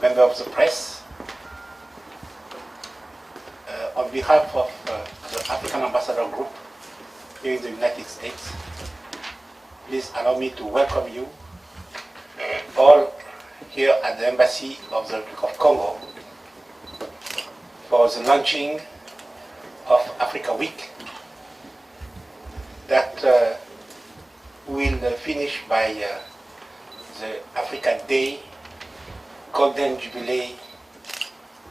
member of the press, on behalf of the African Ambassador Group here in the United States, please allow me to welcome you all here at the Embassy of the Republic of Congo for the launching of Africa Week that will finish by the African Day Golden Jubilee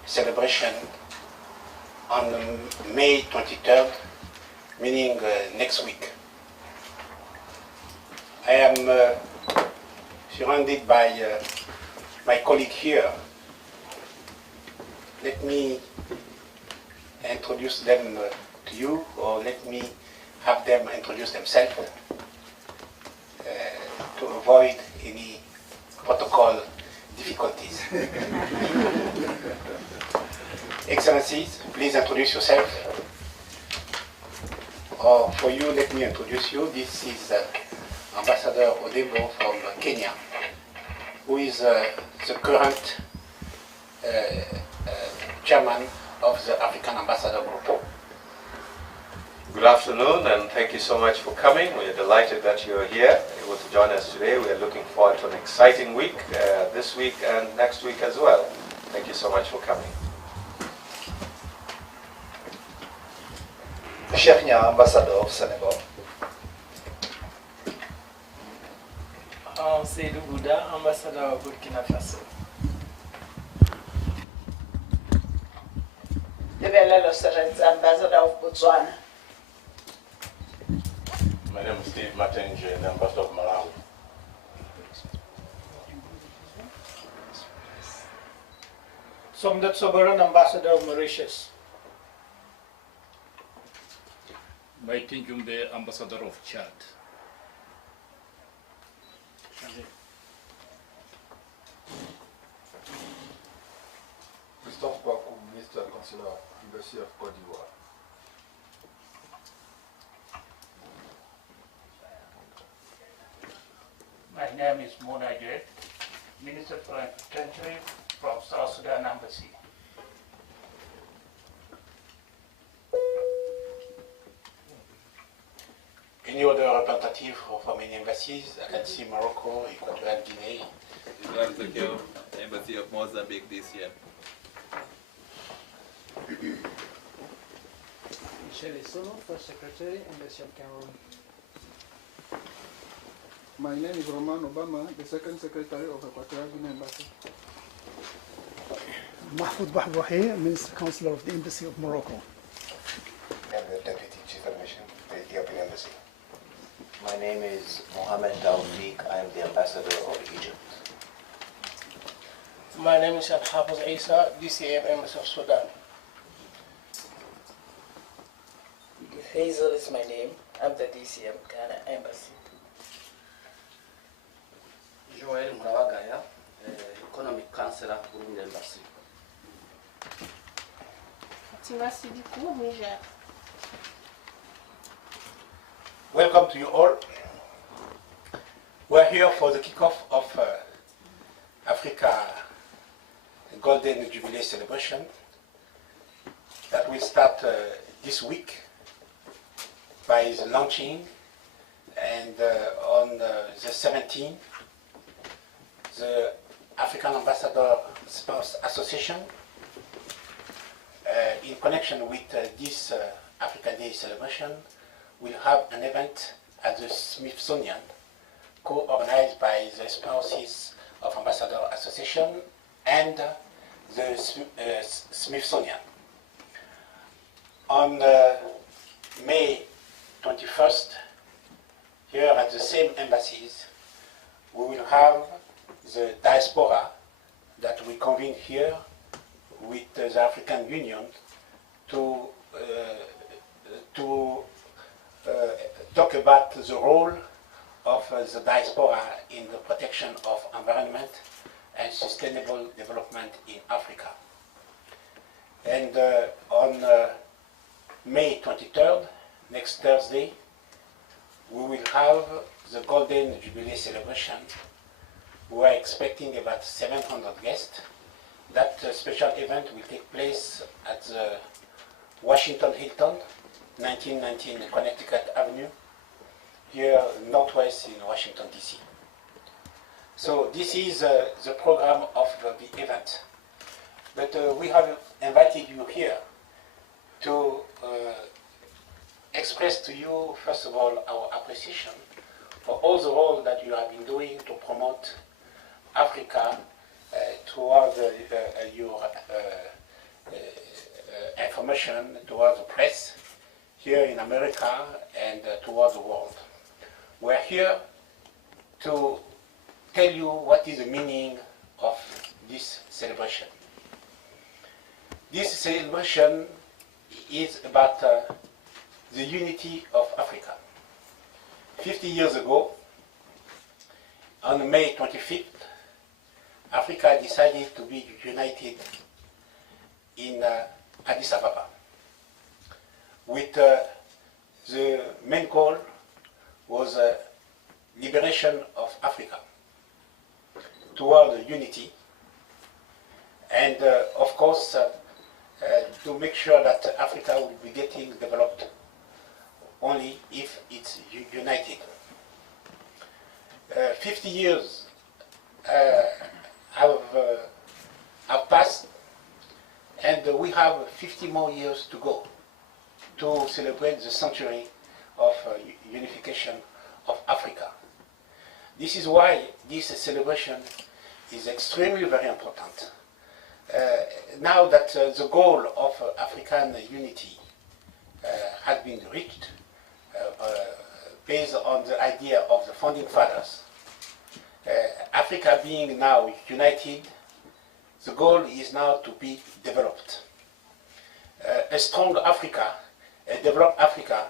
celebration on May 23rd, meaning next week. I am surrounded by my colleague here. Let me introduce them to you, or let me have them introduce themselves to avoid any protocol difficulties. Excellencies, please introduce yourself. Or for you, let me introduce you. This is Ambassador Odebo from Kenya, who is the current chairman of the African Ambassador Group. Good afternoon, and thank you so much for coming. We are delighted that you are here, able to join us today. We are looking forward to an exciting week, this week and next week as well. Thank you so much for coming. Cheikh Nia, Ambassador of Senegal. Seydou Bouda, Ambassador of Burkina Faso. Develelo Serens, Ambassador of Botswana. My name is Steve Matenje, the Ambassador of Malawi. Somdat Sobaran, Ambassador of Mauritius. Maitin Jumbe, Ambassador of Chad. Christophe Bakou, Minister and Consular, Embassy of Côte d'Ivoire. My name is Mona Jet, Minister for Plenipotentiary from South Sudan Embassy. Any other representative from any embassies? I can see Morocco, Equatorial Guinea. Embassy of Mozambique this year. Michel Esolo, First Secretary, Embassy of Cameroon. My name is Roman Obama, the Second Secretary of Equatorial Guinea Embassy. Mahfoud Bahbouhi, Minister Counselor of the Embassy of Morocco. I'm the Deputy Chief of Mission, the Ethiopian Embassy. My name is Mohammed Tawfiq. I am the Ambassador of Egypt. My name is Al-Hafiz Isa, DCM Embassy of Sudan. Hazel is my name. I'm the DCM Ghana Embassy. Joel Mrawagaya, Economic Counselor, Burundi Embassy. Fatima Sidikou, Niger. Welcome to you all. We're here for the kickoff of Africa Golden Jubilee celebration that will start this week by the launching, and on the 17th, the African Ambassador Spouse Association, in connection with this African Day celebration, will have an event at the Smithsonian, co-organized by the spouses of Ambassador Association and the Smithsonian. On May 21st, here at the same embassies, we will have the diaspora that we convene here with the African Union to talk about the role of the diaspora in the protection of environment and sustainable development in Africa. And on May 23rd, next Thursday, we will have the Golden Jubilee celebration. We are expecting about 700 guests, That special event will take place at the Washington Hilton, 1919 Connecticut Avenue, here northwest in Washington, D.C. So this is the program of the event. But we have invited you here to express to you, first of all, our appreciation for all the role that you have been doing to promote Africa towards your information, towards the press here in America and towards the world. We're here to tell you what is the meaning of this celebration. This celebration is about the unity of Africa. 50 years ago, on May 25th, Africa decided to be united in Addis Ababa with the main goal was liberation of Africa toward unity and of course to make sure that Africa will be getting developed only if it's united. 50 years have passed, and we have 50 more years to go to celebrate the century of unification of Africa. This is why this celebration is extremely very important. Now that the goal of African unity has been reached, based on the idea of the founding fathers, Africa being now united, the goal is now to be developed. A strong Africa, a developed Africa,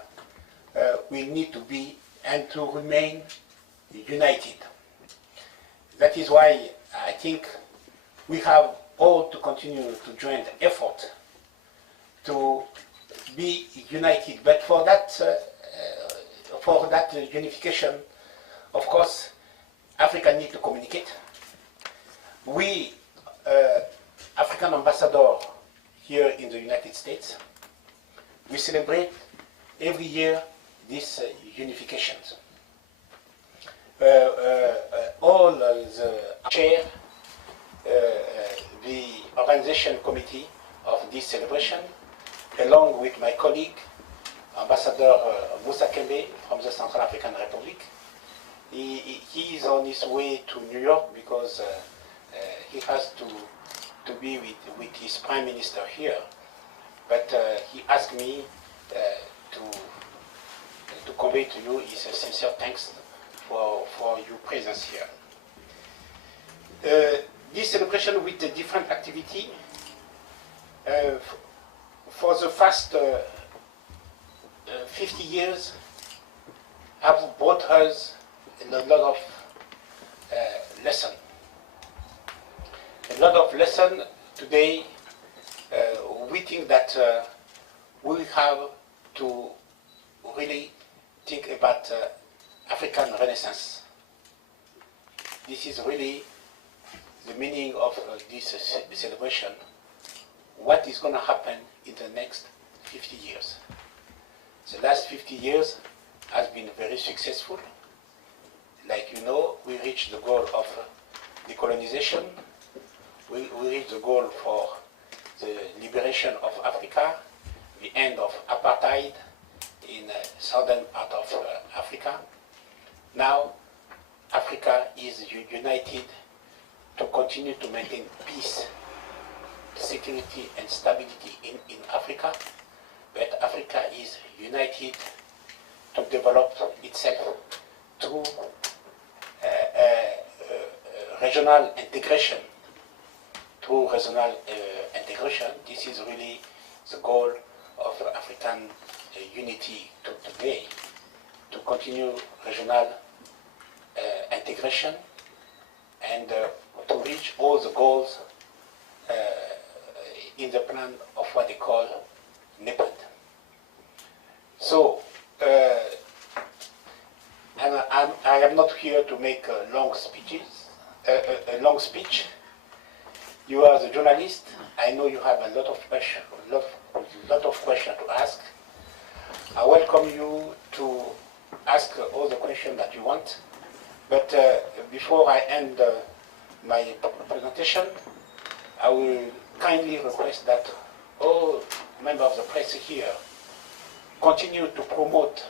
will need to be and to remain united. That is why I think we have all to continue to join the effort to be united. But for that unification, of course, Africa needs to communicate. We, African ambassador here in the United States, we celebrate every year this unification. All the chair the organization committee of this celebration, along with my colleague, Ambassador Moussa Kembe from the Central African Republic. He is on his way to New York because he has to be with his Prime Minister here. But he asked me to convey to you his sincere thanks for your presence here. This celebration with a different activity for the past 50 years have brought us a lot of lesson. A lot of lesson today. We think that we have to really think about African Renaissance. This is really the meaning of this celebration. What is going to happen in the next 50 years? The last 50 years has been very successful. Like you know, we reached the goal of decolonization. We reached the goal for the liberation of Africa, the end of apartheid in the southern part of Africa. Now, Africa is united to continue to maintain peace, security and stability in Africa, but Africa is united to develop itself through regional integration. Through regional integration, this is really the goal of African unity today, to continue regional integration and to reach all the goals in the plan of what they call NEPAD. So, and I am not here to make long speeches, a long speech, You are the journalist. I know you have a lot of questions to ask. I welcome you to ask all the questions that you want. But before I end my presentation, I will kindly request that all members of the press here continue to promote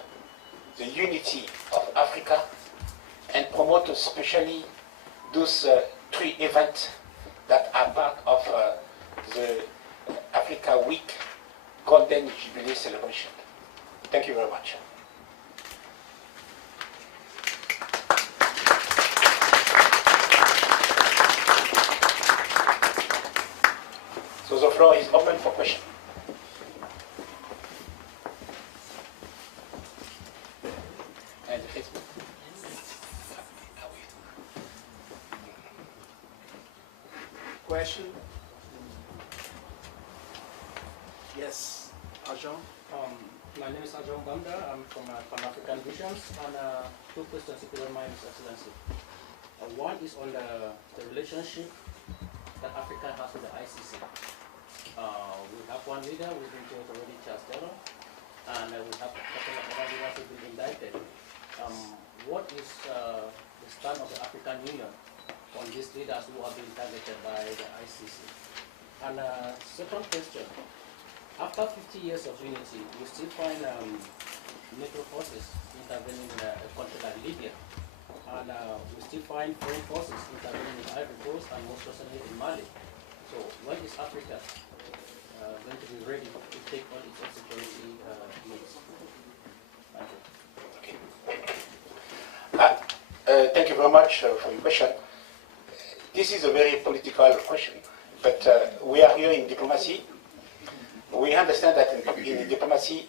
the unity of Africa and promote especially those 3 events that are part of the Africa Week Golden Jubilee celebration. Thank you very much. So the floor is open for questions. And the Facebook. Question? Yes, Arjun. My name is Arjun Banda. I'm from Pan-African Visions, and 2 questions, if you don't mind, Mr. Excellency. One is on the relationship that Africa has with the ICC. We have one leader, we've been told already, Charles Taylor, and we have a couple of other leaders who've been indicted. What is the stand of the African Union on these leaders who have been targeted by the ICC? And second question, after 50 years of unity, we still find NATO forces intervening in a country like Libya. And we still find foreign forces intervening in Ivory Coast and most recently in Mali. So when is Africa going to be ready to take on its own security needs? Thank you. Thank you very much for your question. This is a very political question, but we are here in diplomacy. We understand that in diplomacy,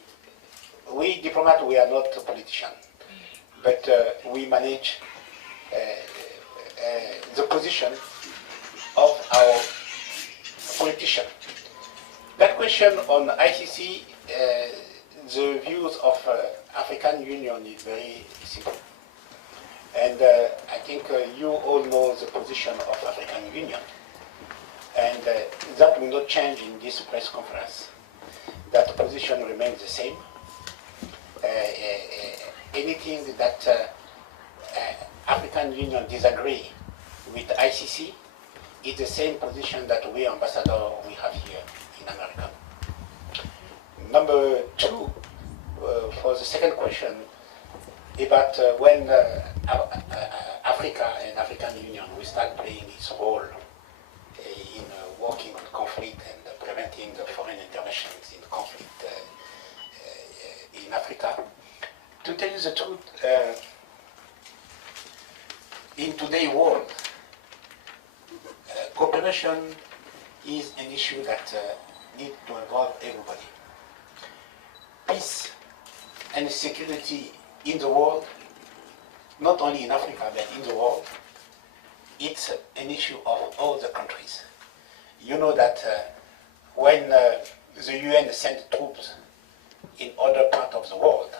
we diplomats, we are not politicians, but we manage the position of our politician. That question on ICC, the views of African Union is very simple. And I think you all know the position of African Union. And that will not change in this press conference. That position remains the same. Anything that African Union disagree with ICC is the same position that we ambassador we have here in America. Number 2, for the second question, about when Africa and African Union will start playing its role in working on conflict and preventing the foreign interventions in conflict in Africa. To tell you the truth, in today's world, cooperation is an issue that needs to involve everybody. Peace and security in the world, not only in Africa but in the world, it's an issue of all the countries. You know that when the UN sent troops in other parts of the world,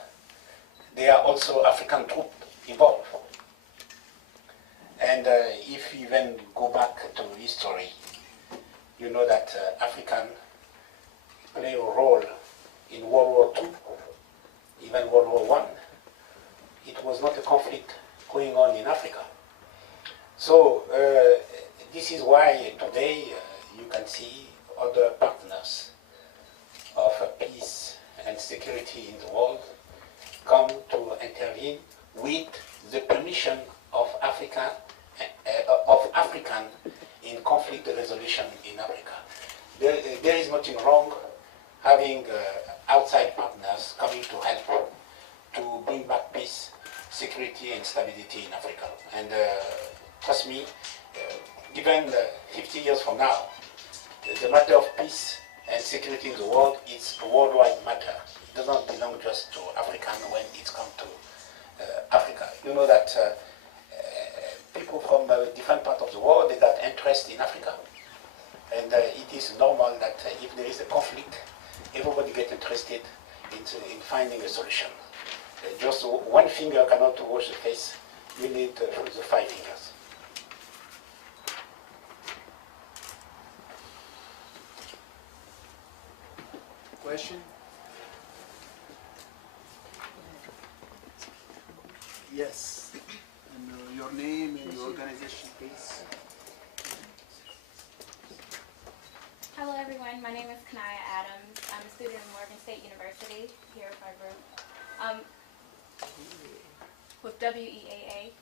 there are also African troops involved. And if you even go back to history, you know that African play a role in World War II, even World War I. It was not a conflict going on in Africa. So this is why today you can see other partners of peace and security in the world come to intervene with the permission of African in conflict resolution in Africa. There is nothing wrong having outside partners coming to help to bring back peace, security and stability in Africa. And trust me, even 50 years from now, the matter of peace and security in the world is a worldwide matter. It does not belong just to Africa when it comes to Africa. You know that people from different parts of the world, they got interest in Africa. And it is normal that if there is a conflict, everybody gets interested in finding a solution. Just one finger cannot wash the face. You need the 5 fingers. Question? Yes. And your name and your organization, please. Hello everyone, my name is Kanaya Adams. I'm a student at Morgan State University, here with our group, with WEAA.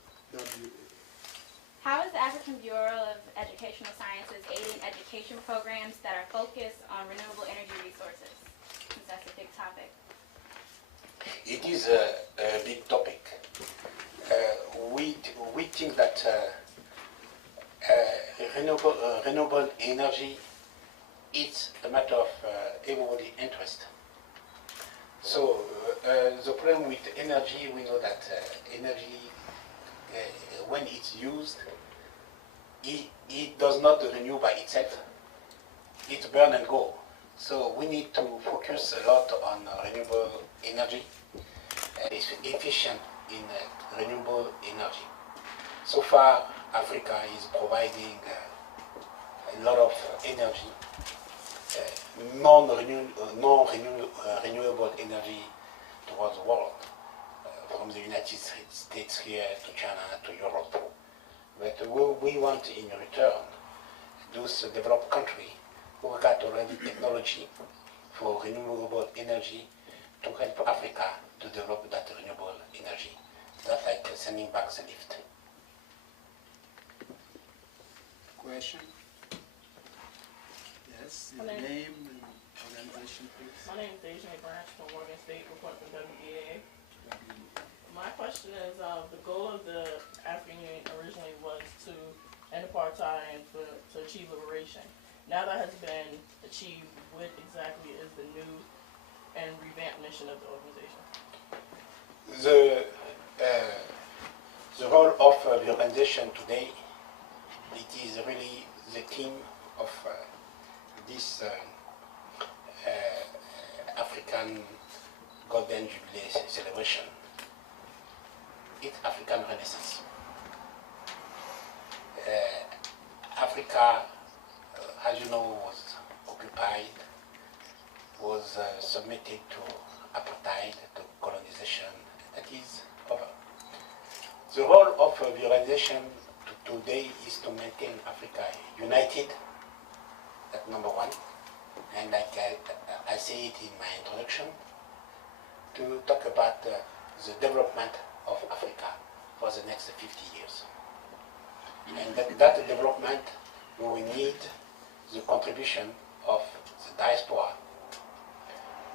How is the African Bureau of Educational Sciences aiding education programs that are focused on renewable energy resources? Since that's a big topic. It is a big topic. We think that renewable energy is a matter of everybody's interest. So the problem with energy, we know that energy, when it's used, it does not renew by itself. It's burn and go. So we need to focus a lot on renewable energy. It's efficient in renewable energy. So far, Africa is providing a lot of energy, non-renewable energy towards the world, from the United States here to China to Europe. But we want in return those developed countries who got already technology for renewable energy to help Africa to develop that renewable energy. That's like sending back the lift. Question? Yes, your name and organization, please. My name is Deja Branch from Morgan State, report from WEAA. My question is, the goal of the African Union originally was to end apartheid and to achieve liberation. Now that has been achieved, what exactly is the new and revamped mission of the organization? The role of the organization today, it is really the theme of this African Golden Jubilee celebration. It's African Renaissance. Africa, as you know, was occupied, was submitted to apartheid, to colonization. That is over. The role of the organization today is to maintain Africa united. That's number one. And like I say it in my introduction, to talk about the development of Africa for the next 50 years. And that development, we need the contribution of the diaspora.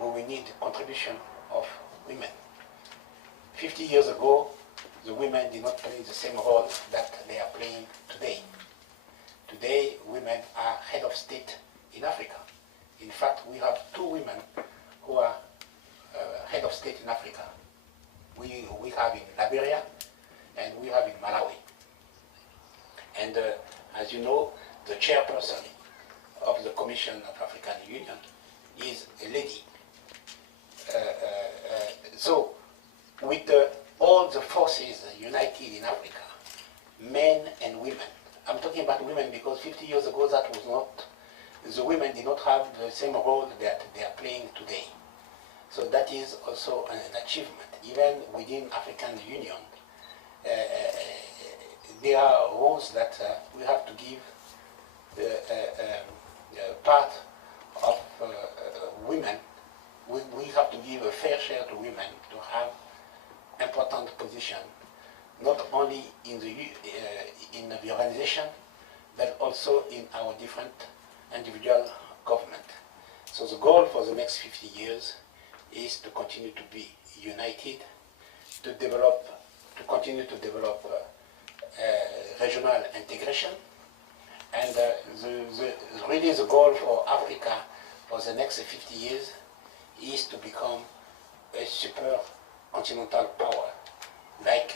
We need the contribution of women. 50 years ago, the women did not play the same role that they are playing today. Today, women are head of state in Africa. In fact, we have 2 women who are head of state in Africa. We have in Liberia and we have in Malawi. And as you know, the chairperson of the Commission of African Union is a lady. So, with all the forces united in Africa, men and women, I'm talking about women because 50 years ago that was not, the women did not have the same role that they are playing today. So that is also an achievement. Even within African Union, there are roles that we have to give part of women. We have to give a fair share to women to have important position, not only in the organization, but also in our different individual government. So the goal for the next 50 years is to continue to be united, to continue to develop regional integration, and really the goal for Africa for the next 50 years is to become a super continental power. Like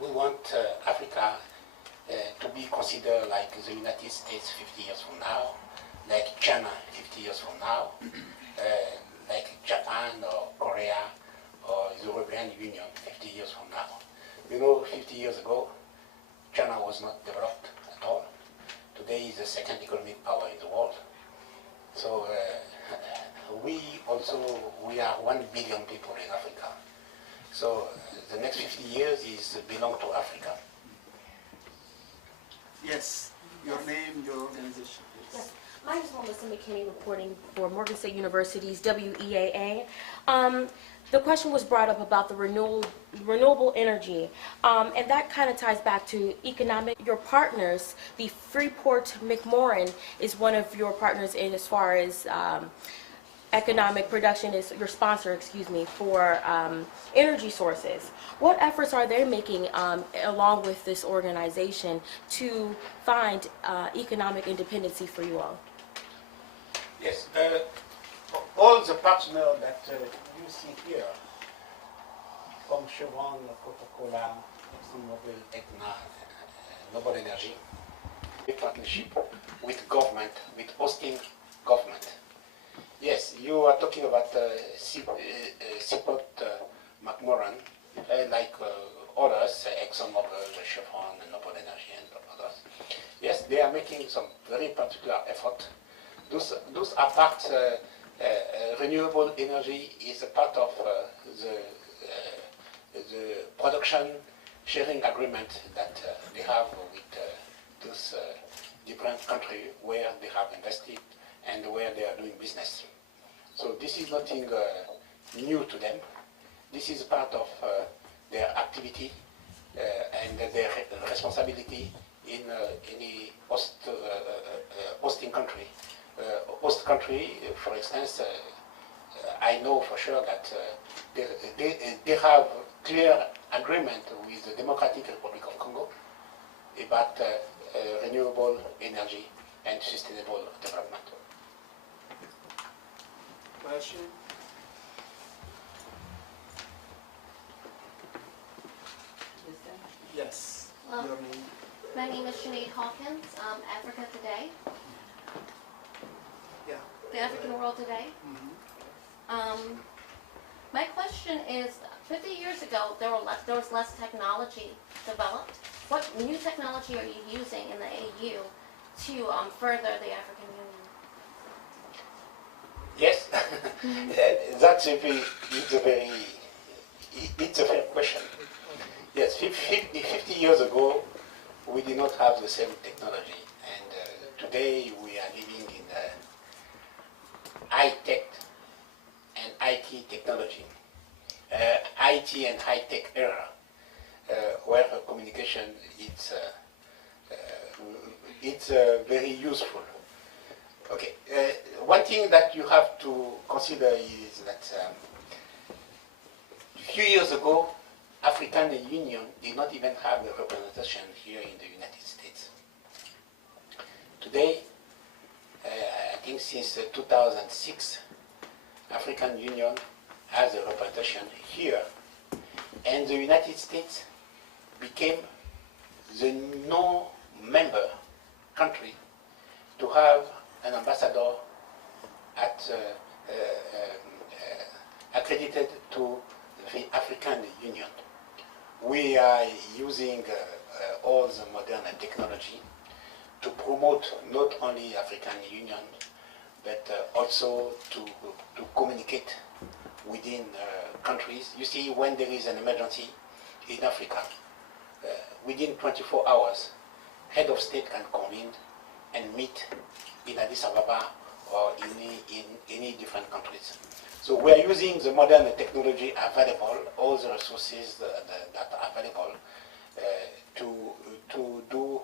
we want Africa to be considered like the United States 50 years from now, like China 50 years from now, like Japan or Korea or the European Union 50 years from now. You know, 50 years ago, China was not developed at all. Today is the second economic power in the world. So we are 1 billion people in Africa. So the next 50 years belong to Africa. Yes, your name, your organization. Yes. My name is Melissa McKinney, reporting for Morgan State University's WEAA. The question was brought up about the renewable energy, and that kind of ties back to economic. Your partners, the Freeport-McMoRan is one of your partners in as far as economic production, is your sponsor, excuse me, for energy sources. What efforts are they making along with this organization to find economic independency for you all? Yes, all the partners that you see here, from Chevron, Coca-Cola, ExxonMobil, Aetna, Noble Energy, a partnership with government, with hosting government. Yes, you are talking about Freeport-McMoRan, like others, ExxonMobil, Chevron, and Noble Energy, and others. Yes, they are making some very particular effort. Those are parts, renewable energy is a part of the production sharing agreement that they have with those different countries where they have invested and where they are doing business. So this is nothing new to them. This is part of their activity and their responsibility in any hosting country. Host country, for instance, I know for sure that they have clear agreement with the Democratic Republic of Congo about renewable energy and sustainable development. Question? Yes. Your name? My name is Sinead Hawkins, Africa Today. Yeah. The African World Today. My question is, 50 years ago, there was less technology developed. What new technology are you using in the AU to further the African Union? Yes, it's a fair question. Yes, 50 years ago, we did not have the same technology, and today we are living in high-tech and IT technology, IT and high-tech era, where communication it's very useful. Okay, one thing that you have to consider is that a few years ago, African Union did not even have a representation here in the United States. Today, I think since 2006, African Union has a representation here, and the United States became the non-member country to have an ambassador accredited to the African Union. We are using all the modern technology to promote not only African Union, but also to communicate within countries. You see, when there is an emergency in Africa, within 24 hours, head of state can come in and meet in Addis Ababa or in any different countries. So we are using the modern technology available, all the resources that are available to do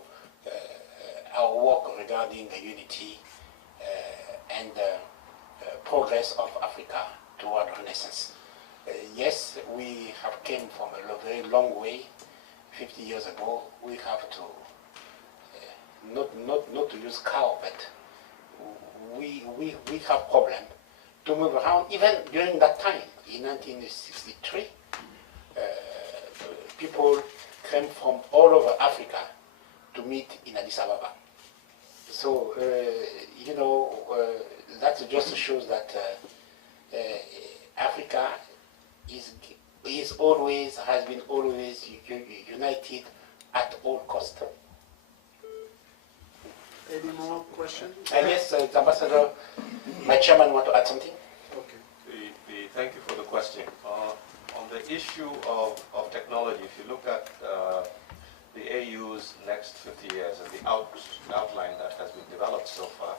our work regarding the unity and progress of Africa toward Renaissance. Yes, we have came from a very long way. 50 years ago, we have to not to use cow, but we have problem to move around. Even during that time, in 1963, people came from all over Africa to meet in Addis Ababa. So, you know, that just shows that Africa has been always united at all cost. Any more questions? And yes, the ambassador, my chairman want to add something? thank you for the question. On the issue of technology, if you look at the AU's next 50 years and the outline that has been developed so far,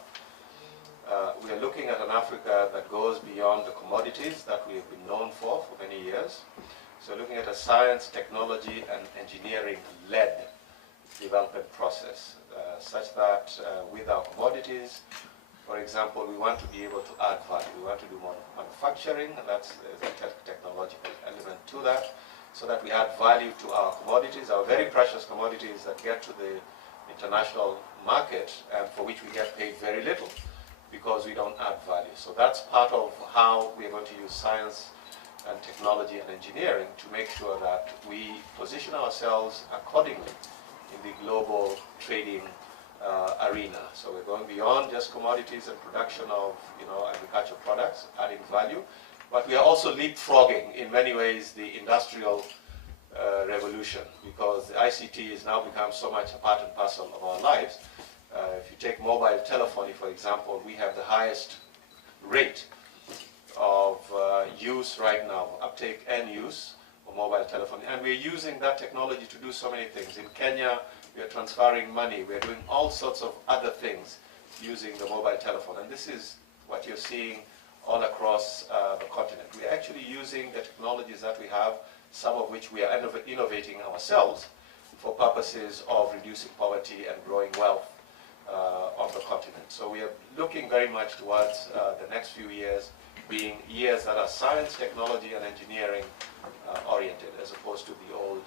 we are looking at an Africa that goes beyond the commodities that we have been known for many years. So looking at a science, technology, and engineering-led development process, such that with our commodities, for example, we want to be able to add value. We want to do more manufacturing, and that's a technological element to that, so that we add value to our commodities, our very precious commodities that get to the international market and for which we get paid very little because we don't add value. So that's part of how we are going to use science and technology and engineering to make sure that we position ourselves accordingly in the global trading arena. So we're going beyond just commodities and production of agricultural products, adding value, but we are also leapfrogging in many ways the industrial revolution, because the ICT has now become so much a part and parcel of our lives. If you take mobile telephony, for example, we have the highest rate of use right now, uptake and use of mobile telephony, and we're using that technology to do so many things. In Kenya, we are transferring money, we are doing all sorts of other things using the mobile telephone, and this is what you're seeing all across the continent. We are actually using the technologies that we have, some of which we are innovating ourselves for purposes of reducing poverty and growing wealth on the continent. So we are looking very much towards the next few years being years that are science, technology, and engineering oriented, as opposed to the old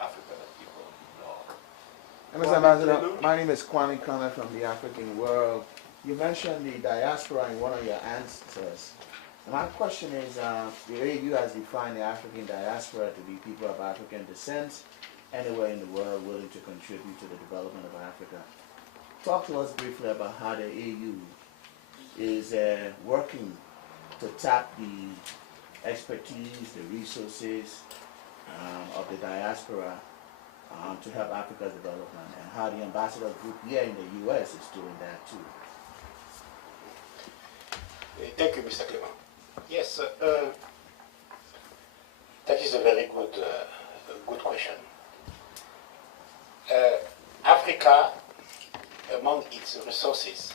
Africa that people know. Mr. Ambassador, my name is Kwame Kana from the African World. You mentioned the diaspora in one of your answers. My question is, the AU has defined the African diaspora to be people of African descent anywhere in the world willing to contribute to the development of Africa. Talk to us briefly about how the AU is working to tap the expertise, the resources of the diaspora to help Africa's development, and how the ambassador group here in the U.S. is doing that too. Thank you, Mr. Clement. Yes, that is a very good question. Africa, among its resources,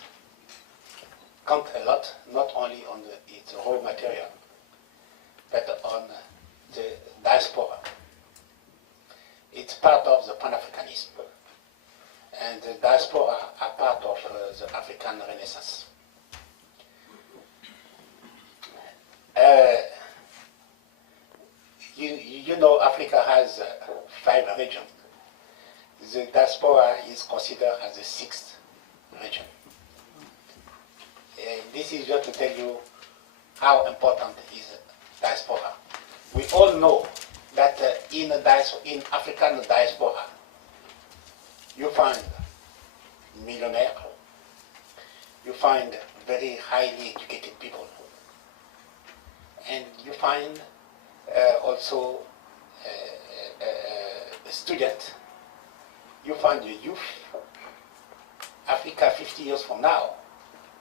count a lot, not only on its raw material, but on the diaspora. It's part of the Pan-Africanism, and the diaspora are part of the African Renaissance. You know, Africa has 5 regions. The diaspora is considered as the 6th region. This is just to tell you how important is diaspora. We all know that in African diaspora, you find millionaires, you find very highly educated people, and you find also a student, you find the youth. Africa 50 years from now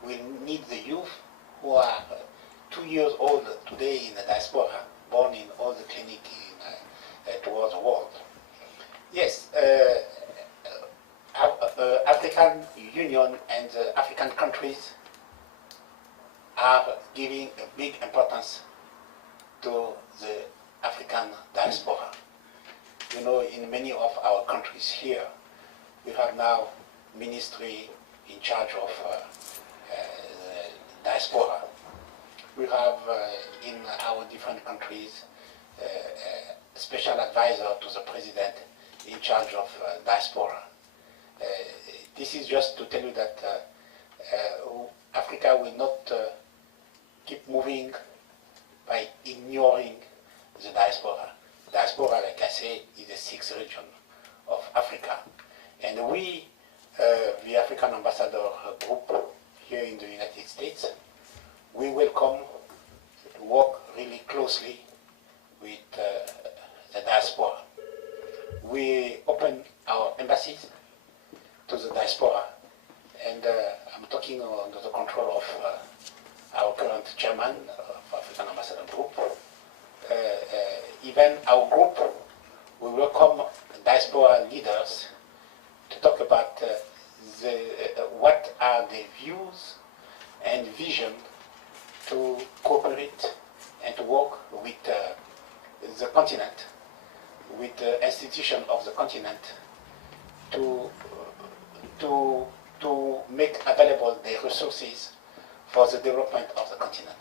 will need the youth who are 2 years old today in the diaspora, born in all the clinics towards the world. Yes, African Union and African countries are giving a big importance to the African diaspora. You know, in many of our countries here, we have now ministry in charge of the diaspora. We have in our different countries a special advisor to the president in charge of diaspora. This is just to tell you that Africa will not keep moving by ignoring the diaspora. Diaspora, like I say, is the 6th region of Africa. And we, the African Ambassador Group here in the United States, we welcome to work really closely with the diaspora. We open our embassies to the diaspora, and I'm talking under the control of our current chairman of African Ambassador Group. Even our group, we welcome diaspora leaders to talk about what are the views and vision to cooperate and to work with the continent, with the institution of the continent to make available the resources for the development of the continent.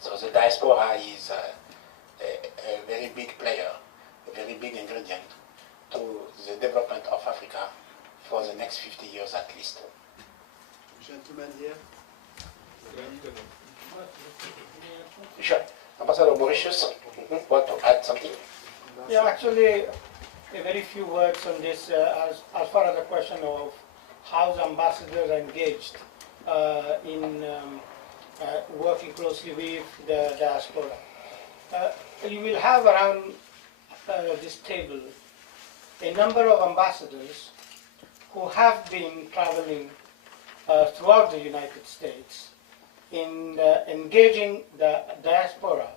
So the diaspora is a very big player, a very big ingredient to the development of Africa for the next 50 years at least. Gentleman here. Sure. Ambassador Mauritius, want to add something? Yeah, actually, a very few words on this as far as the question of how the ambassadors are engaged in working closely with the diaspora. You will have around this table a number of ambassadors who have been traveling throughout the United States in engaging the diaspora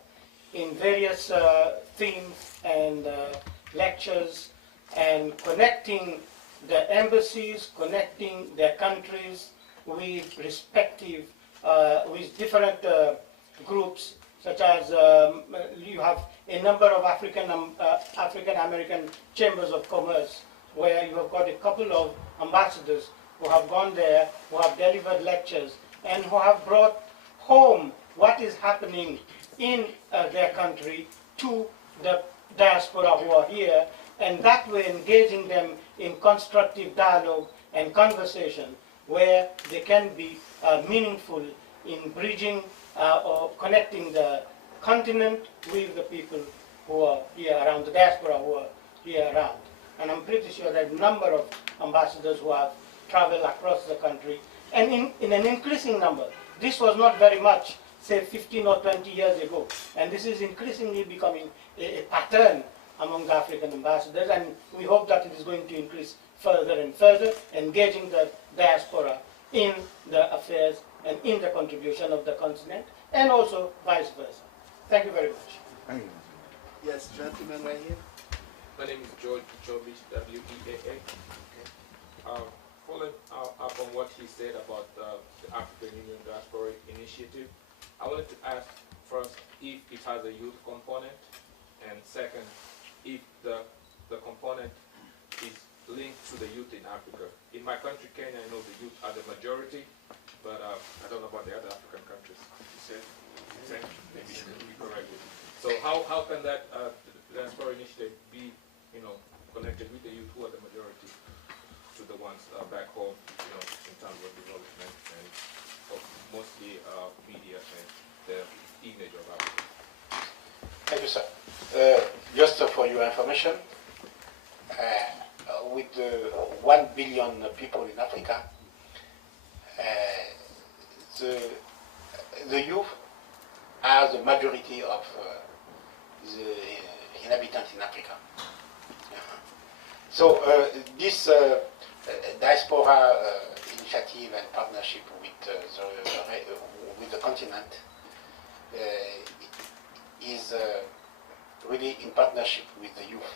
in various themes and lectures and connecting the embassies, connecting their countries with respective, with different groups, such as you have a number of African American chambers of commerce, where you have got a couple of ambassadors who have gone there, who have delivered lectures, and who have brought home what is happening in their country to the diaspora who are here, and that way engaging them in constructive dialogue and conversation where they can be meaningful in bridging or connecting the continent with the people who are here around, the diaspora who are here around. And I'm pretty sure that a number of ambassadors who have traveled across the country, and in an increasing number. This was not very much, say 15 or 20 years ago, and this is increasingly becoming a pattern among the African ambassadors, and we hope that it is going to increase further and further, engaging the diaspora in the affairs and in the contribution of the continent, and also vice versa. Thank you very much. Thank you. Yes, gentleman right here. My name is George Chobich, WEAA. Following up on what he said about the African Union Diaspora Initiative, I wanted to ask first if it has a youth component, and second, if the component is linked to the youth in Africa. In my country, Kenya, I know the youth are the majority, but I don't know about the other African countries. You said? Maybe you can be corrected. So how can that diaspora initiative be, connected with the youth who are the majority to the ones back home, in terms of development and mostly media and the image of Africa? Thank you, sir. Just for your information, with 1 billion people in Africa, the youth are the majority of the inhabitants in Africa. So this diaspora initiative and partnership with the continent is really in partnership with the youth.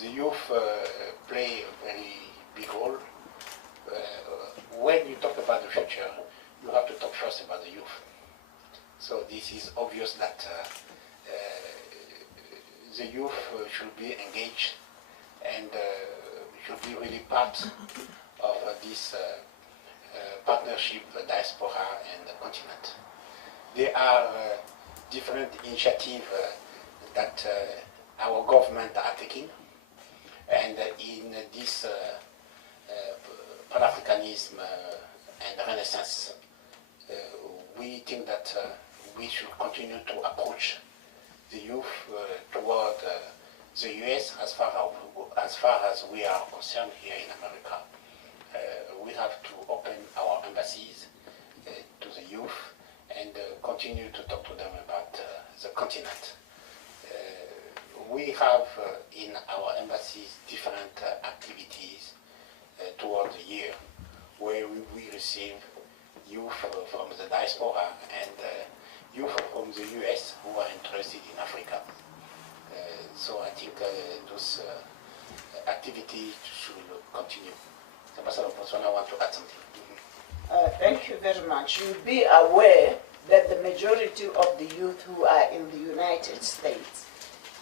The youth play a very big role. When you talk about the future, you have to talk first about the youth. So this is obvious that the youth should be engaged and should be really part of this partnership, the diaspora and the continent. There are different initiatives that our government are taking, and in this Pan-Africanism and Renaissance, we think that we should continue to approach the youth toward the US as far as we are concerned here in America. We have to open our embassies to the youth and continue to talk to them about the continent. We have in our embassies different activities toward the year where we receive youth from the diaspora and youth from the US who are interested in Africa. So I think those activities should continue. Ambassador Botswana want to add something. Thank you very much. You'll be aware that the majority of the youth who are in the United States,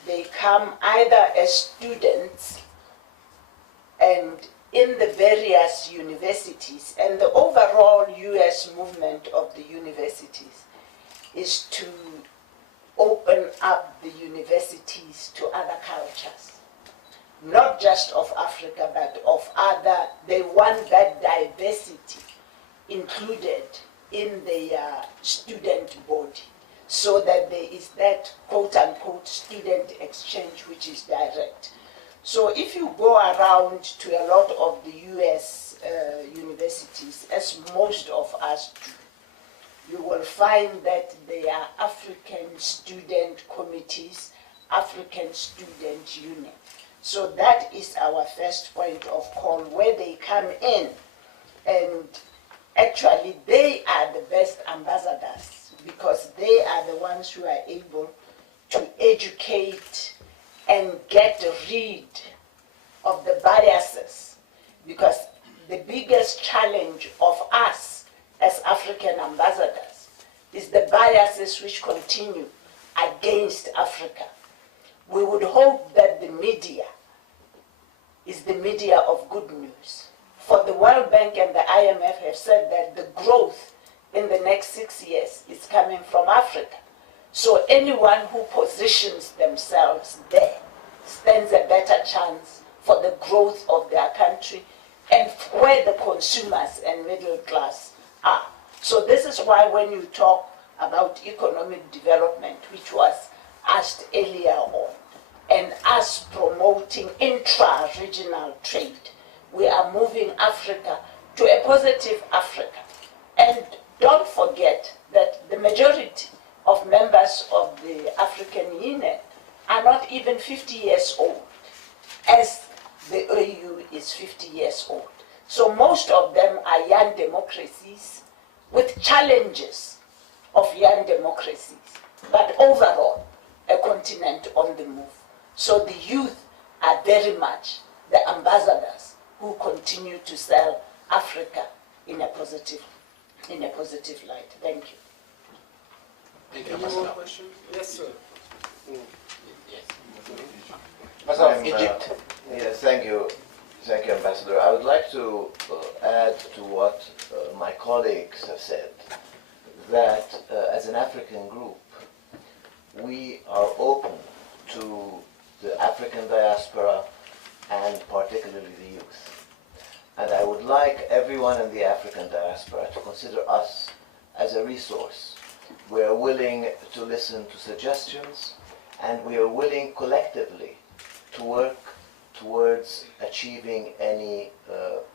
they come either as students and in the various universities, and the overall US movement of the universities is to open up the universities to other cultures, not just of Africa, but of other. They want that diversity included in their student body, so that there is that quote-unquote student exchange which is direct. So if you go around to a lot of the US universities, as most of us do, you will find that there are African student committees, African student union. So that is our first point of call, where they come in, and actually they are the best ambassadors, because they are the ones who are able to educate and get rid of the biases, because the biggest challenge of us as African ambassadors is the biases which continue against Africa. We would hope that the media is the media of good news. For the World Bank and the IMF have said that the growth in the next 6 years is coming from Africa. So anyone who positions themselves there stands a better chance for the growth of their country and where the consumers and middle class are. So this is why when you talk about economic development, which was asked earlier on, and us promoting intra-regional trade, we are moving Africa to a positive Africa. And don't forget that the majority of members of the African Union are not even 50 years old, as the AU is 50 years old. So most of them are young democracies with challenges of young democracies, but overall a continent on the move. So the youth are very much the ambassadors who continue to sell Africa in a positive light. Thank you. Thank you, Any more Ambassador. questions? Yes, sir. Ambassador of Egypt. Yes, thank you. Thank you, Ambassador. I would like to add to what my colleagues have said, that as an African group, we are open to the African diaspora and particularly the youth. And I would like everyone in the African diaspora to consider us as a resource. We are willing to listen to suggestions, and we are willing collectively to work towards achieving any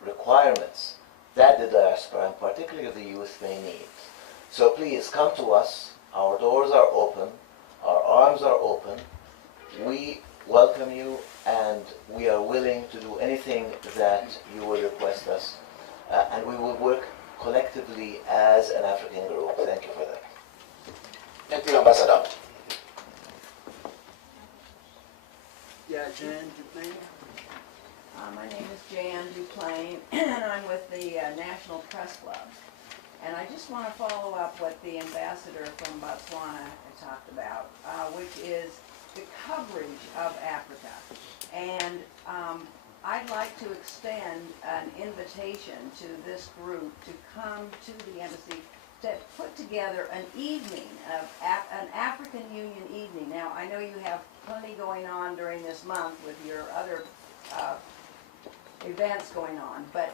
requirements that the diaspora, and particularly the youth, may need. So please come to us. Our doors are open. Our arms are open. We welcome you, and we are willing to do anything that you will request us. And we will work collectively as an African group. Thank you for that. Thank you, Ambassador. Yeah, Jan Duplain. My name is Jan Duplain, and I'm with the National Press Club. And I just want to follow up what the ambassador from Botswana talked about, which is the coverage of Africa. And I'd like to extend an invitation to this group to come to the embassy to put together an evening, an African Union evening. Now, I know you have plenty going on during this month with your other events going on, but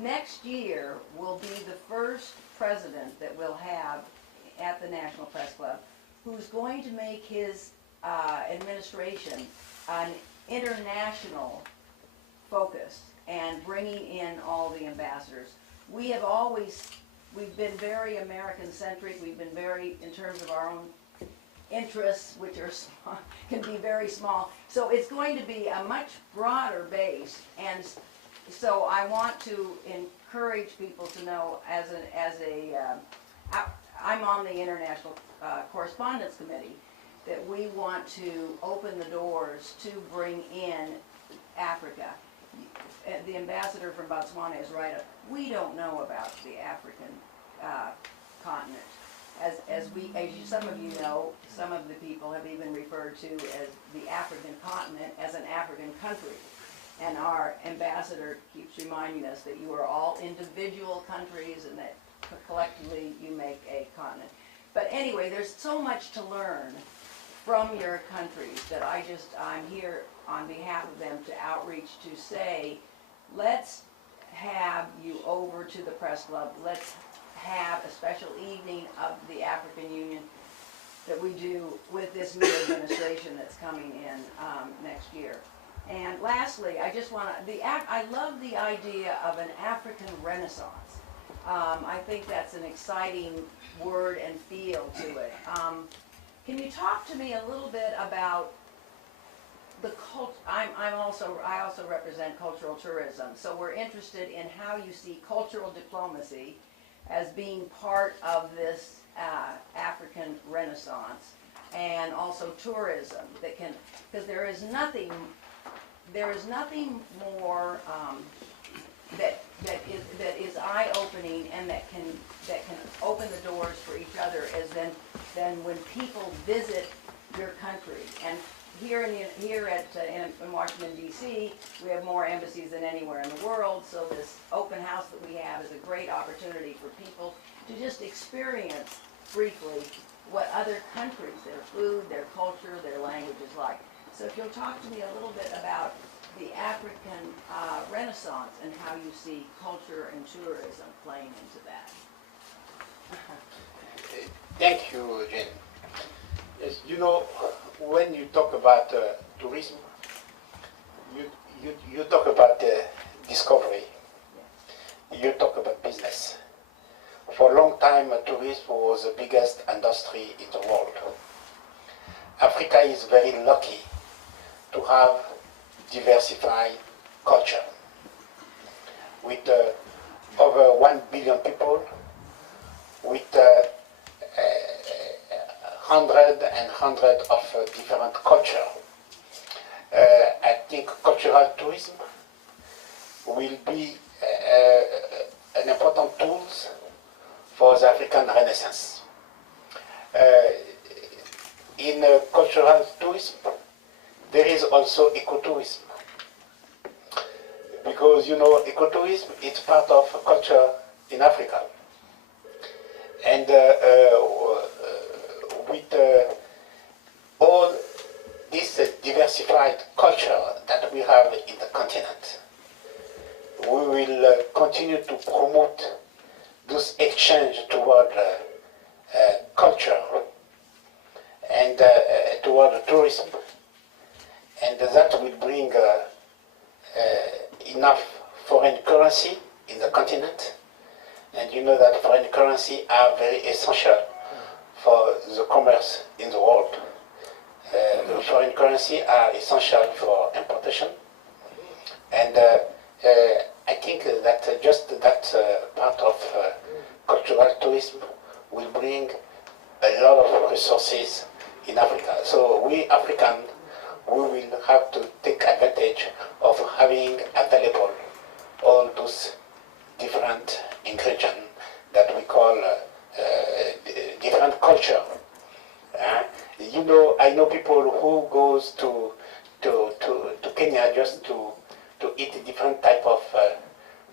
next year will be the first president that we'll have at the National Press Club who's going to make his administration an international focus and bringing in all the ambassadors. We've been very American-centric. We've been very, in terms of our own interests, which are small, can be very small. So it's going to be a much broader base, and so I want to encourage people to know, as a I'm on the International Correspondence Committee, that we want to open the doors to bring in Africa. The ambassador from Botswana is right. We don't know about the African continent. As some of you know, some of the people have even referred to as the African continent as an African country. And our ambassador keeps reminding us that you are all individual countries and that collectively you make a continent. But anyway, there's so much to learn from your countries that I'm here on behalf of them to outreach to say, let's have you over to the press club. Let's have a special evening of the African Union that we do with this new administration that's coming in next year. And lastly, I just want to, I love the idea of an African Renaissance. I think that's an exciting word and feel to it. Can you talk to me a little bit about the cult? I also represent cultural tourism, so we're interested in how you see cultural diplomacy as being part of this African Renaissance, and also tourism that can, because there is nothing more that is eye-opening and that can open the doors for each other than when people visit your country. And here in Washington D.C., we have more embassies than anywhere in the world. So this open house that we have is a great opportunity for people to just experience briefly what other countries, their food, their culture, their language is like. So if you'll talk to me a little bit about the African Renaissance and how you see culture and tourism playing into that. Thank you, Jane. Yes, you know, when you talk about tourism, you talk about discovery. You talk about business. For a long time, tourism was the biggest industry in the world. Africa is very lucky to have diversified culture. With over 1 billion people, with hundreds of different cultures. I think cultural tourism will be an important tool for the African Renaissance. In cultural tourism, there is also ecotourism. Because, you know, ecotourism is part of culture in Africa. And with all this diversified culture that we have in the continent, we will continue to promote this exchange toward culture and toward tourism, and that will bring enough foreign currency in the continent. And you know that foreign currency are very essential for the commerce in the world. Foreign currency are essential for importation. And I think that just that part of cultural tourism will bring a lot of resources in Africa. So we Africans, we will have to take advantage of having available all those different ingredients that we call different culture. You know, I know people who goes to Kenya just to eat different type of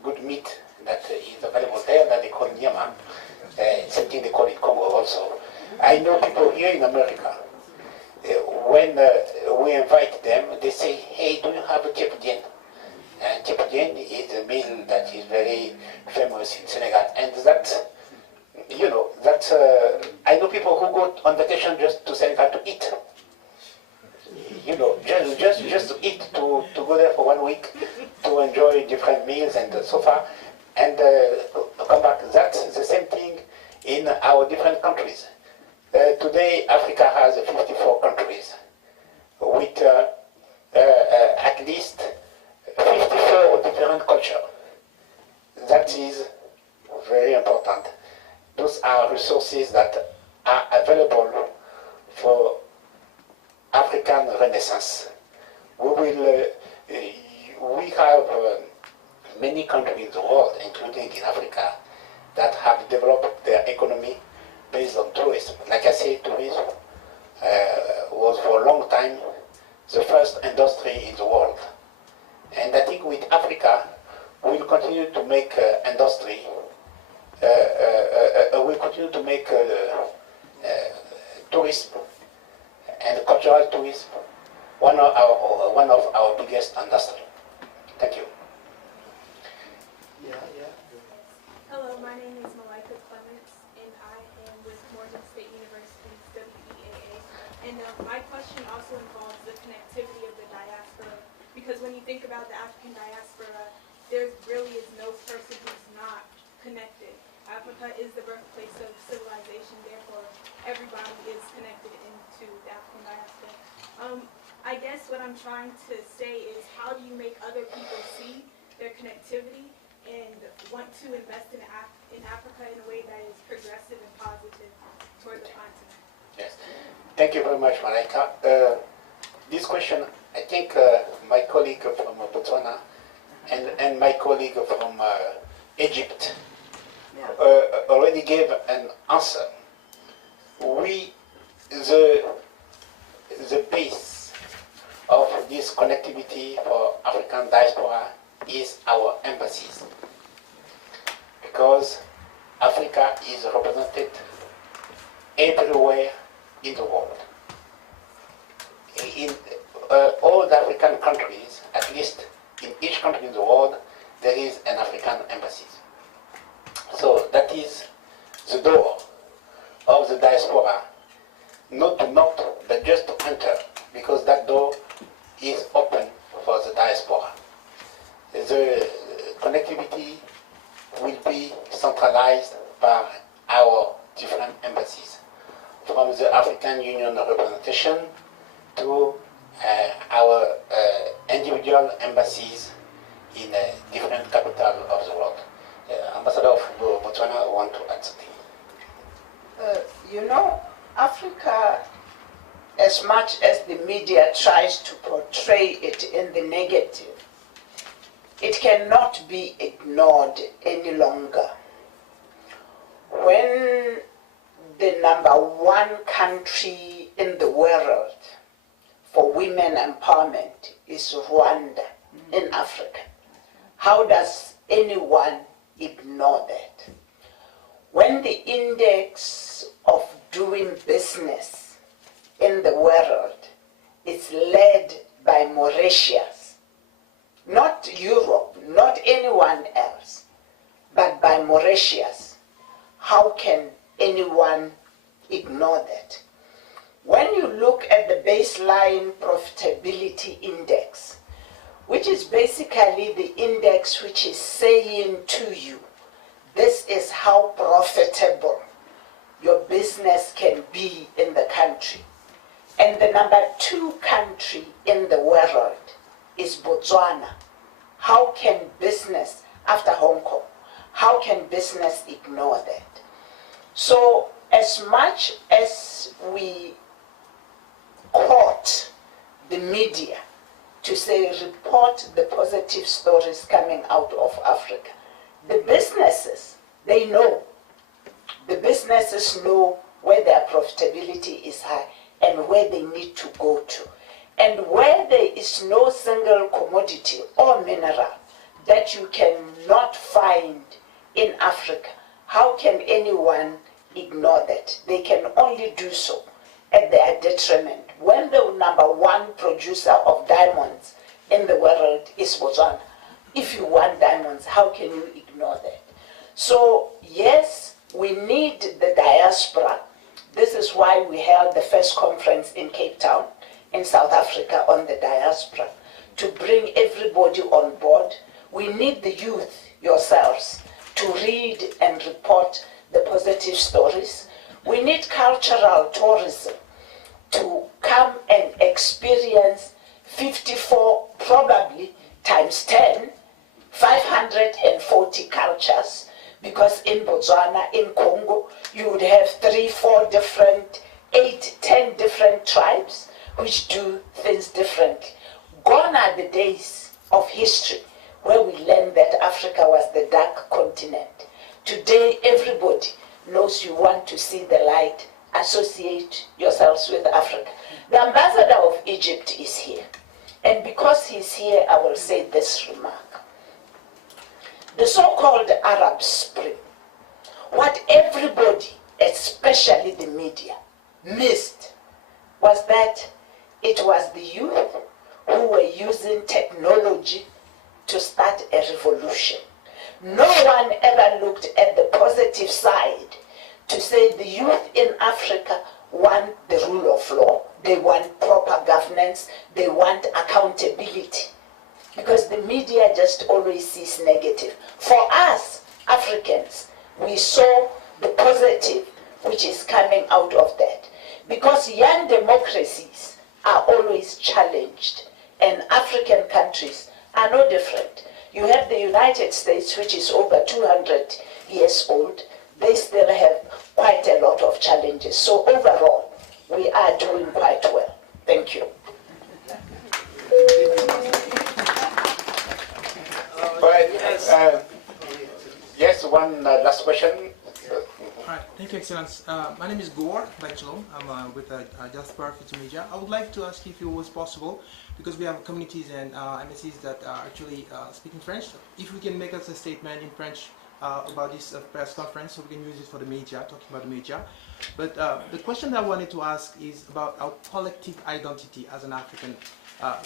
good meat that is available there that they call nyama. Same thing they call it Congo also. I know people here in America, when we invite them, they say, hey, do you have a tepidien? And tepidien is a meal that is very famous in Senegal. And that, you know, that I know people who go on vacation just to Senegal to eat. You know, just to eat, to go there for 1 week, to enjoy different meals and so far, and come back. That's the same thing in our different countries. Today, Africa has 54 countries with at least 54 different cultures. That is very important those are resources that are available for African Renaissance. We have many countries in the world, including in Africa, that have developed their economy based on tourism. Like I said, tourism was for a long time the first industry in the world. And I think with Africa, we'll continue to make industry, we'll continue to make tourism and cultural tourism one of our biggest industry. Thank you. Hello, my name is Malika Clements, and I am with Morgan State University's WEAA. And my question also involves the connectivity of the diaspora, because when you think about the African diaspora, there really is no person who's not connected. Africa is the birthplace of civilization, therefore everybody is connected into the African diaspora. I guess what I'm trying to say is, how do you make other people see their connectivity and want to invest in Africa in a way that is progressive and positive toward the continent? Yes. Thank you very much, Malika. This question, I think my colleague from Botswana and my colleague from Egypt already gave an answer. The base of this connectivity for African diaspora is our embassies, because Africa is represented everywhere in the world. In all the African countries, at least in each country in the world, there is an African embassy. So that is the door of the diaspora, not to knock, but just to enter, because that door is open for the diaspora. The connectivity will be centralized by our different embassies, from the African Union representation to our individual embassies in different capitals of the world. Ambassador of Botswana want to add something. You know, Africa, as much as the media tries to portray it in the negative, it cannot be ignored any longer. When the #1 country in the world for women empowerment is Rwanda in Africa, how does anyone ignore that? When the index of doing business in the world is led by Mauritius, not Europe, not anyone else, but by Mauritius, how can anyone ignore that? When you look at the baseline profitability index, which is basically the index which is saying to you, this is how profitable your business can be in the country. And the #2 country in the world is Botswana. How can business, after Hong Kong, how can business ignore that? So as much as we court the media to say report the positive stories coming out of Africa, the businesses, they know. The businesses know where their profitability is high and where they need to go to. And where there is no single commodity or mineral that you cannot find in Africa, how can anyone ignore that? They can only do so at their detriment. When the #1 producer of diamonds in the world is Botswana, if you want diamonds, how can you ignore that? So yes, we need the diaspora. This is why we held the first conference in Cape Town in South Africa on the diaspora, to bring everybody on board. We need the youth yourselves to read and report the positive stories. We need cultural tourism to come and experience 54, probably times 10, 540 cultures, Because in Botswana, in Congo, you would have 3, 4 different, 8, 10 different tribes which do things differently. Gone are the days of history where we learned that Africa was the dark continent. Today, everybody knows you want to see the light, associate yourselves with Africa. The ambassador of Egypt is here. And because he's here, I will say this remark. The so-called Arab Spring, what everybody, especially the media, missed was that it was the youth who were using technology to start a revolution. No one ever looked at the positive side to say the youth in Africa want the rule of law, they want proper governance, they want accountability. Because the media just always sees negative. For us, Africans, we saw the positive which is coming out of that. Because young democracies are always challenged, and African countries are no different. You have the United States, which is over 200 years old. They still have quite a lot of challenges. So overall, we are doing quite well. Thank you. Yes, one last question. Right, thank you, Excellence. My name is Gore Bachelor. I'm with Diaspora Future Media. I would like to ask if it was possible, because we have communities and embassies that are actually speaking French, if we can make us a statement in French about this press conference, so we can use it for the media, talking about the media. But the question that I wanted to ask is about our collective identity as an African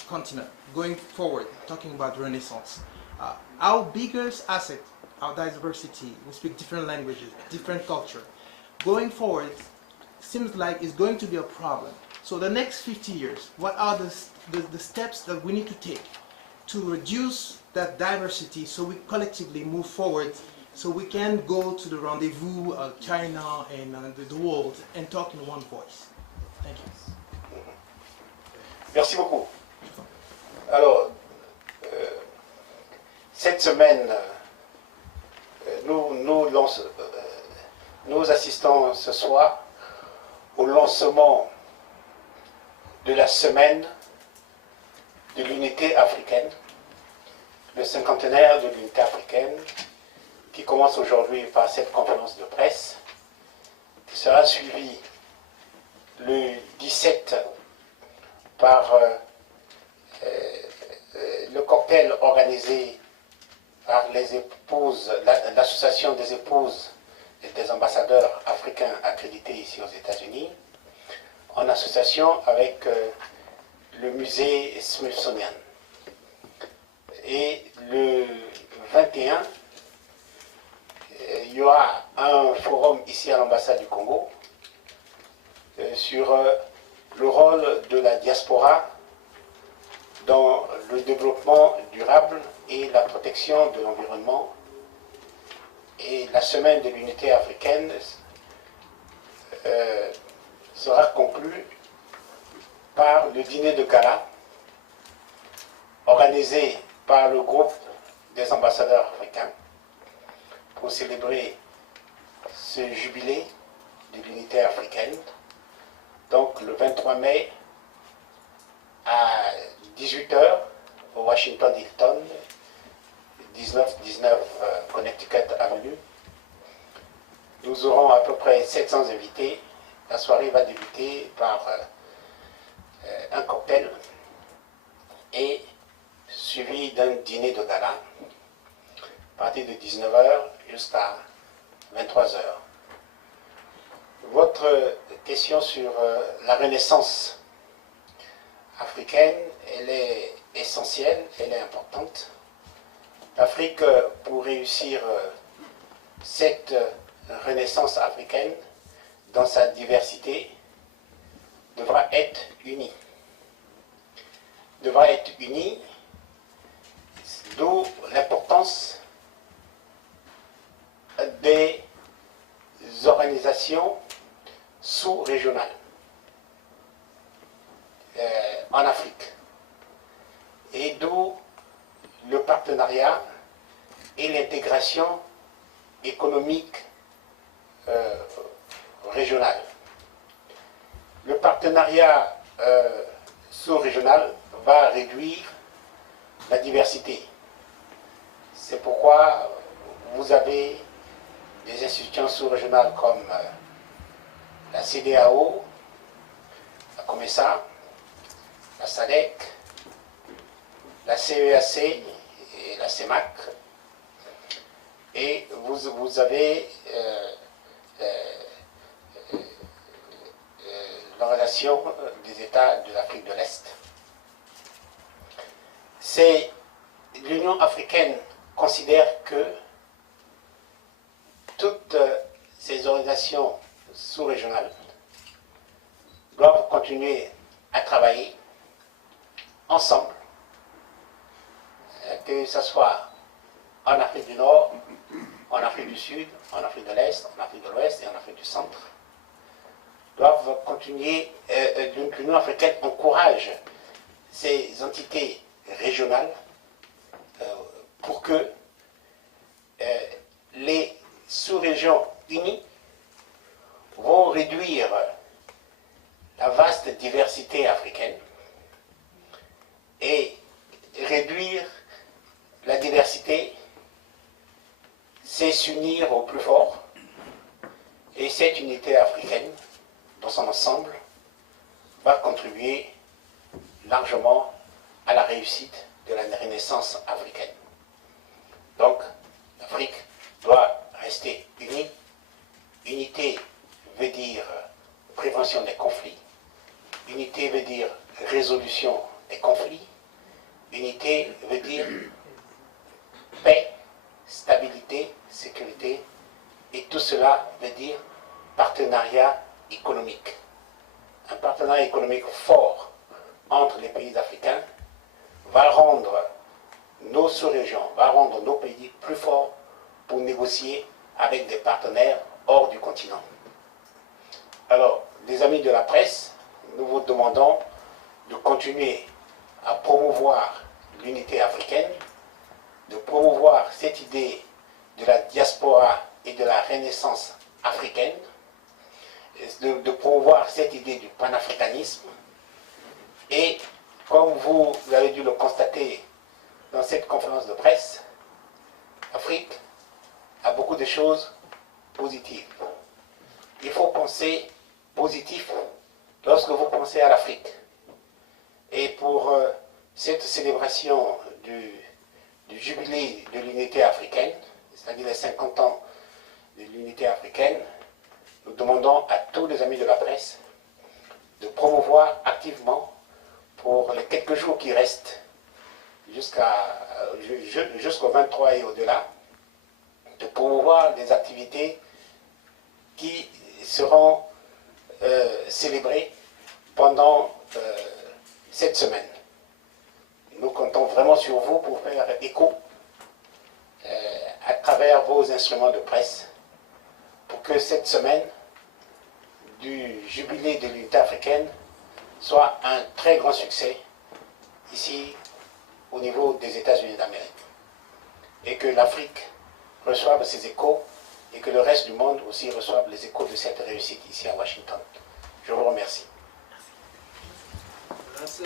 continent, going forward, talking about Renaissance. Our biggest asset, our diversity, we speak different languages, different culture. Going forward, seems like it's going to be a problem. So the next 50 years, what are the steps that we need to take to reduce that diversity so we collectively move forward, so we can go to the rendezvous of China and the world and talk in one voice? Thank you. Merci beaucoup. Alors, cette semaine, nous assistons ce soir au lancement de la semaine de l'unité africaine, le cinquantenaire de l'unité africaine, qui commence aujourd'hui par cette conférence de presse, qui sera suivie le 17 par le cocktail organisé par les épouses, l'association des épouses et des ambassadeurs africains accrédités ici aux États-Unis, en association avec le musée Smithsonian. Et le 21, il y aura un forum ici à l'ambassade du Congo sur le rôle de la diaspora dans le développement durable et la protection de l'environnement. Et la semaine de l'unité africaine sera conclue par le dîner de gala organisé par le groupe des ambassadeurs africains pour célébrer ce jubilé de l'unité africaine. Donc le 23 mai à 18h au Washington Hilton, 1919 Connecticut Avenue. Nous aurons à peu près 700 invités. La soirée va débuter par un cocktail et suivi d'un dîner de gala à partir de 19h jusqu'à 23h. Votre question sur la Renaissance africaine, elle est essentielle, elle est importante. L'Afrique, pour réussir cette Renaissance africaine dans sa diversité, devra être unie. Devra être unie, d'où l'importance des organisations sous-régionales en Afrique. Et d'où le partenariat et l'intégration économique régional. Le partenariat sous-régional va réduire la diversité. C'est pourquoi vous avez des institutions sous-régionales comme la CEDEAO, la COMESA, la SADC, la CEAC et la CEMAC. Et vous avez l'Organisation des États de l'Afrique de l'Est. L'Union africaine considère que toutes ces organisations sous-régionales doivent continuer à travailler ensemble, que ce soit en Afrique du Nord, en Afrique du Sud, en Afrique de l'Est, en Afrique de l'Ouest et en Afrique du Centre, doivent continuer. L'Union africaine encourage ces entités régionales pour que les sous-régions unies vont réduire la vaste diversité africaine et réduire la diversité, c'est s'unir au plus fort. Et cette unité africaine, dans son ensemble, va contribuer largement à la réussite de la renaissance africaine. Donc, l'Afrique doit rester unie. Unité veut dire prévention des conflits. Unité veut dire résolution des conflits. Unité veut dire paix, stabilité, sécurité. Et tout cela veut dire partenariat économique. Un partenariat économique fort entre les pays africains va rendre nos sous-régions, va rendre nos pays plus forts pour négocier avec des partenaires hors du continent. Alors, les amis de la presse, nous vous demandons de continuer à promouvoir l'unité africaine, de promouvoir cette idée de la diaspora et de la renaissance africaine, de promouvoir cette idée du panafricanisme. Et comme vous avez dû le constater dans cette conférence de presse, l'Afrique a beaucoup de choses positives. Il faut penser positif lorsque vous pensez à l'Afrique. Et pour cette célébration du jubilé de l'unité africaine, c'est-à-dire les 50 ans de l'unité africaine, nous demandons à tous les amis de la presse de promouvoir activement pour les quelques jours qui restent jusqu'au 23 et au-delà, de promouvoir des activités qui seront célébrées pendant cette semaine. Nous comptons vraiment sur vous pour faire écho à travers vos instruments de presse pour que cette semaine du jubilé de l'unité africaine soit un très grand succès ici au niveau des États-Unis d'Amérique. Et que l'Afrique reçoive ses échos et que le reste du monde aussi reçoive les échos de cette réussite ici à Washington. Je vous remercie. Merci.